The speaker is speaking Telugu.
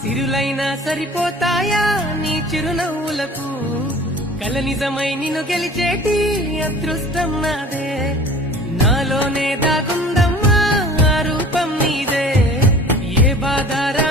సిరులైనా సరిపోతాయా నీ చిరునవ్వులకు కల నిజమై నిన్ను గెలిచేటి అదృష్టం నాదే నాలోనే దాగుందమ్మా ఆ రూపం నీదే ఏ బాధారా